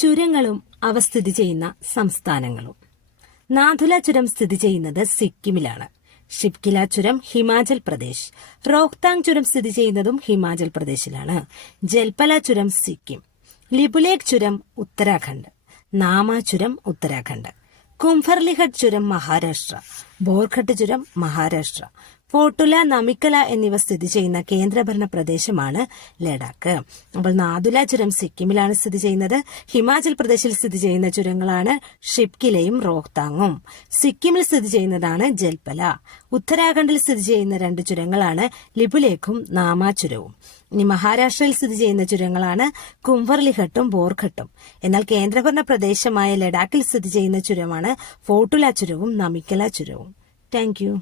ചുരങ്ങളും അവ സ്ഥിതി ചെയ്യുന്ന സംസ്ഥാനങ്ങളും. നാഥുല ചുരം സ്ഥിതി ചെയ്യുന്നത് സിക്കിമിലാണ്. ഷിപ്കില ചുരം ഹിമാചൽ പ്രദേശ്. റോഹ്താങ് ചുരം സ്ഥിതി ചെയ്യുന്നതും ഹിമാചൽ പ്രദേശിലാണ്. ജൽപല ചുരം സിക്കിം. ലിപുലേഖ് ചുരം ഉത്തരാഖണ്ഡ്. നാമ ചുരം ഉത്തരാഖണ്ഡ്. കുംഭർലിഘട്ട് ചുരം മഹാരാഷ്ട്ര. ബോർഘട്ട് ചുരം മഹാരാഷ്ട്ര. ഫോട്ടുല, നമിക്കല എന്നിവ സ്ഥിതി ചെയ്യുന്ന കേന്ദ്രഭരണ പ്രദേശമാണ് ലഡാക്ക്. അപ്പോൾ നാഥുല ചുരം സിക്കിമിലാണ് സ്ഥിതി ചെയ്യുന്നത്. ഹിമാചൽ പ്രദേശിൽ സ്ഥിതി ചെയ്യുന്ന ചുരങ്ങളാണ് ഷിപ്കിലയും റോഹ്താങ്ങും. സിക്കിമിൽ സ്ഥിതി ചെയ്യുന്നതാണ് ജൽപല. ഉത്തരാഖണ്ഡിൽ സ്ഥിതി ചെയ്യുന്ന 2 ചുരങ്ങളാണ് ലിപുലേഖും നാമ ചുരവും. ഇനി മഹാരാഷ്ട്രയിൽ സ്ഥിതി ചെയ്യുന്ന ചുരങ്ങളാണ് കുംഭർലിഘട്ടും ബോർഘട്ടും. എന്നാൽ കേന്ദ്രഭരണ പ്രദേശമായ ലഡാക്കിൽ സ്ഥിതി ചെയ്യുന്ന ചുരമാണ് ഫോട്ടുല ചുരവും നമിക്കല ചുരവും. Thank you.